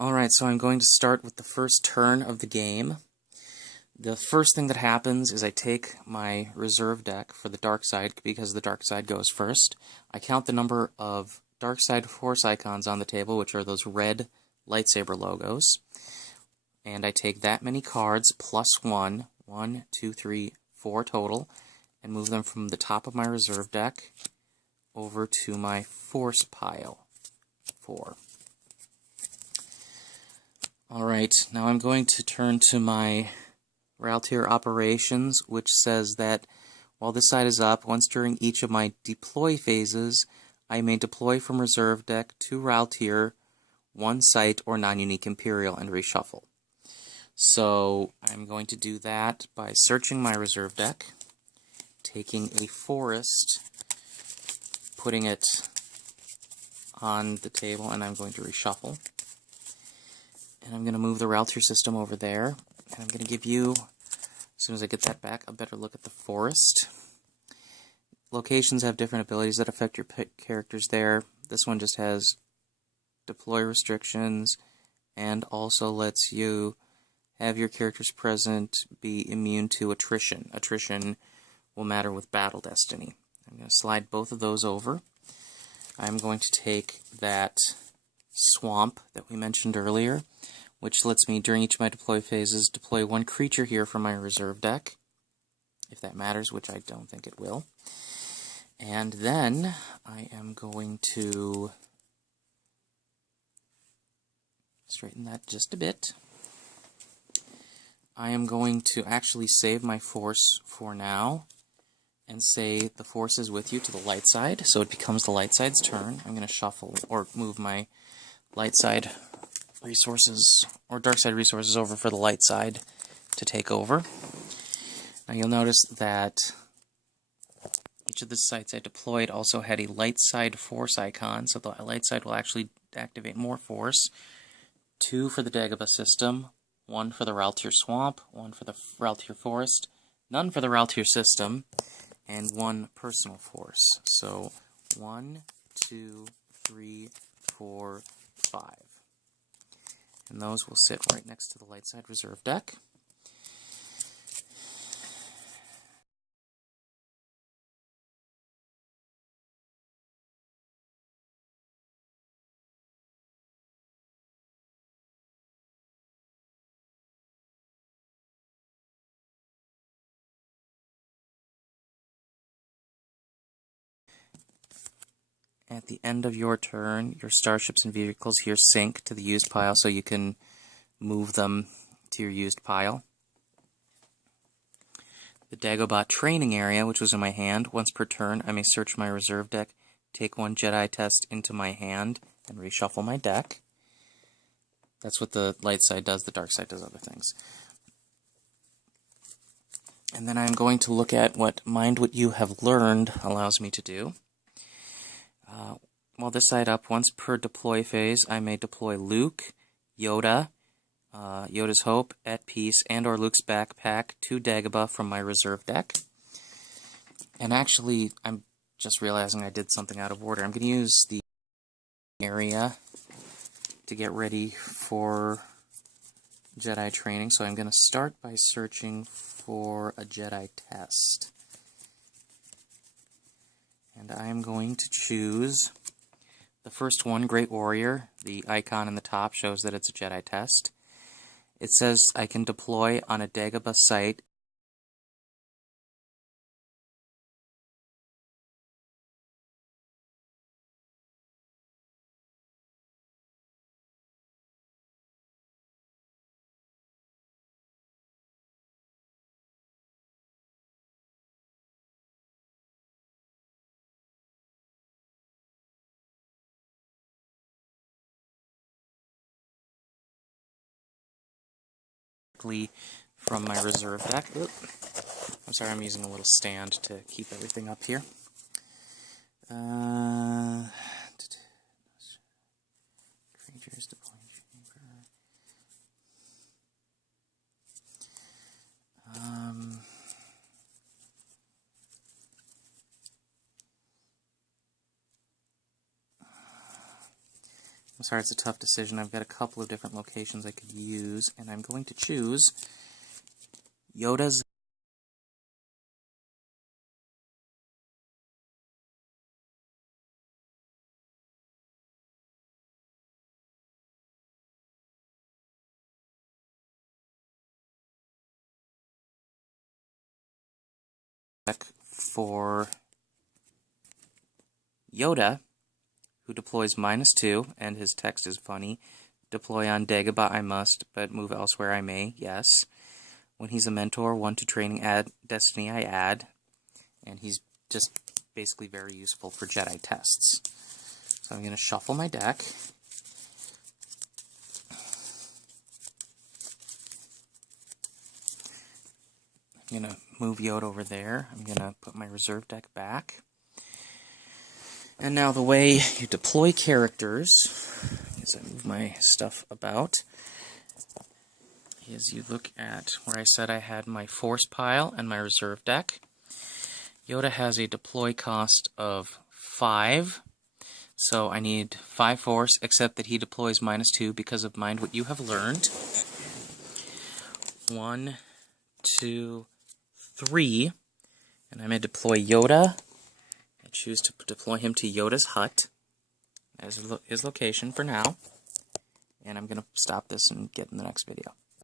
Alright, so I'm going to start with the first turn of the game. The first thing that happens is I take my reserve deck for the dark side, because the dark side goes first. I count the number of dark side force icons on the table, which are those red lightsaber logos. And I take that many cards plus 1, 1, 2, 3, 4 total, and move them from the top of my reserve deck over to my force pile. 4. Alright, now I'm going to turn to my Raltier operations, which says that while this side is up, once during each of my deploy phases, I may deploy from reserve deck to Raltier, one site or non-unique Imperial, and reshuffle. So I'm going to do that by searching my reserve deck, taking a forest, putting it on the table, and I'm going to reshuffle. And I'm going to move the Raltier system over there, and I'm going to give you, as soon as I get that back, a better look at the forest. Locations have different abilities that affect your characters there. This one just has deploy restrictions, and also lets you have your characters present be immune to attrition. Attrition will matter with Battle Destiny. I'm going to slide both of those over. I'm going to take that swamp that we mentioned earlier, which lets me, during each of my deploy phases, deploy one creature here from my reserve deck, if that matters, which I don't think it will. And then I am going to straighten that just a bit. I am going to actually save my force for now, and say the force is with you to the light side, so it becomes the light side's turn. I'm going to shuffle, or move my light side resources, or dark side resources over for the light side to take over. Now you'll notice that each of the sites I deployed also had a light side force icon, so the light side will actually activate more force. 2 for the Dagobah system, 1 for the Raltier Swamp, 1 for the Raltier Forest, none for the Raltier system, and 1 personal force. So 1, 2, 3, 4, 5. And those will sit right next to the light side reserve deck. At the end of your turn, your starships and vehicles here sync to the used pile, so you can move them to your used pile. The Dagobah training area, which was in my hand, once per turn, I may search my reserve deck, take 1 Jedi test into my hand, and reshuffle my deck. That's what the light side does. The dark side does other things. And then I'm going to look at what Mind What You Have Learned allows me to do. While this side up, once per deploy phase, I may deploy Luke, Yoda, Yoda's Hope, At Peace, and or Luke's backpack to Dagobah from my reserve deck. And actually, I'm just realizing I did something out of order. I'm going to use the area to get ready for Jedi training, so I'm going to start by searching for a Jedi test. And I'm going to choose the first one, Great Warrior. The icon in the top shows that it's a Jedi test. It says I can deploy on a Dagobah site from my reserve deck. Oop. I'm sorry, I'm using a little stand to keep everything up here. Creatures deploying sorry, it's a tough decision. I've got a couple of different locations I could use, and I'm going to choose Yoda's deck for Yoda, who deploys -2, and his text is funny. Deploy on Dagobah I must, but move elsewhere I may, yes. When he's a mentor, 1 to training add destiny I add. And he's just basically very useful for Jedi tests. So I'm going to shuffle my deck. I'm going to move Yoda over there. I'm going to put my reserve deck back. And now the way you deploy characters, as I move my stuff about, is you look at where I said I had my force pile and my reserve deck. Yoda has a deploy cost of 5, so I need 5 force, except that he deploys -2 because of Mind What You Have Learned. 1, 2, 3, and I'm going to deploy Yoda. I choose to deploy him to Yoda's hut as his location for now, and I'm going to stop this and get in the next video.